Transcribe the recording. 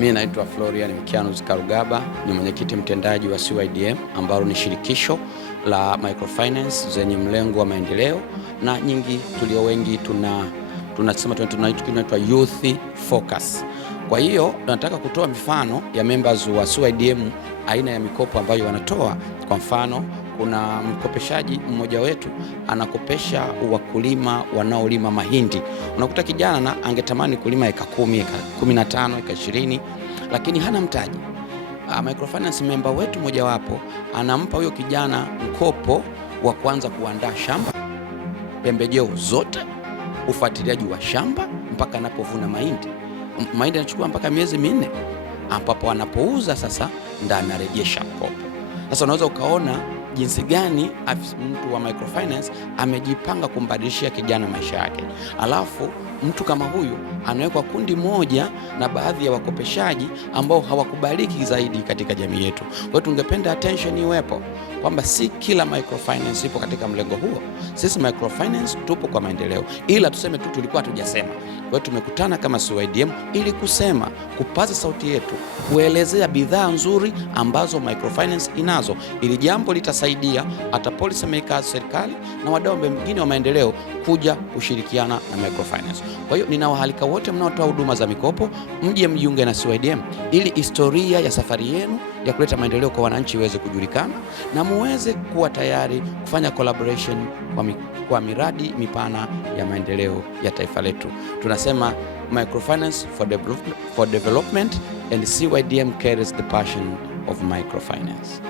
Mimi naitwa Florian Mkianus Karugaba, ni mwenyekiti mtendaji wa CYDM ambalo ni shirikisho la microfinance zenye mlengo wa maendeleo, na nyingi tulio wengi tunasema tunaitwa youth focus. Kwa hiyo tunataka kutoa mifano ya members wa CYDM, aina ya mikopo ambayo wanatoa. Kwa mfano, kuna mkopeshaji mmoja wetu anakopesha wakulima wanaolima mahindi. Unakuta kijana angetamani kulima eka 10, eka 15, eka 20, lakini hana mtaji. Microfinance member wetu mojawapo anampa huyo kijana mkopo wa kwanza kuandaa shamba, pembejeo zote, ufuatiliaji wa shamba mpaka anapovuna mahindi. Mahindi yanachukua mpaka miezi 4, ambapo anapouza sasa ndio anarejesha mkopo. Sasa unaweza ukaona jinsi gani mtu wa microfinance amejipanga kumbadilishia kijana maisha yake. Alafu mtu kama huyu anawekwa kundi moja na baadhi ya wakopeshaji ambao hawakubaliki zaidi katika jamii yetu. Kwa hiyo tungependa attention iwepo kwamba si kila microfinance ipo katika mlengo huo. Sisi microfinance tupo kwa maendeleo, ila tuseme tu tulikuwa hatujasema. Kwa hiyo tumekutana kama CYDM ili kusema, kupaza sauti yetu, kuelezea bidhaa nzuri ambazo microfinance inazo. Ili jambo litasaidia hata policy makers, serikali na wadau wengine wa maendeleo kuja kushirikiana na microfinance. Kwa hiyo ninawahalika wote mnaotoa huduma za mikopo mje mjiunge na CYDM ili historia ya safari yenu ya kuleta maendeleo kwa wananchi iweze kujulikana na muweze kuwa tayari kufanya collaboration kwa miradi mipana ya maendeleo ya taifa letu. Tunasema microfinance for development, and CYDM carries the passion of microfinance.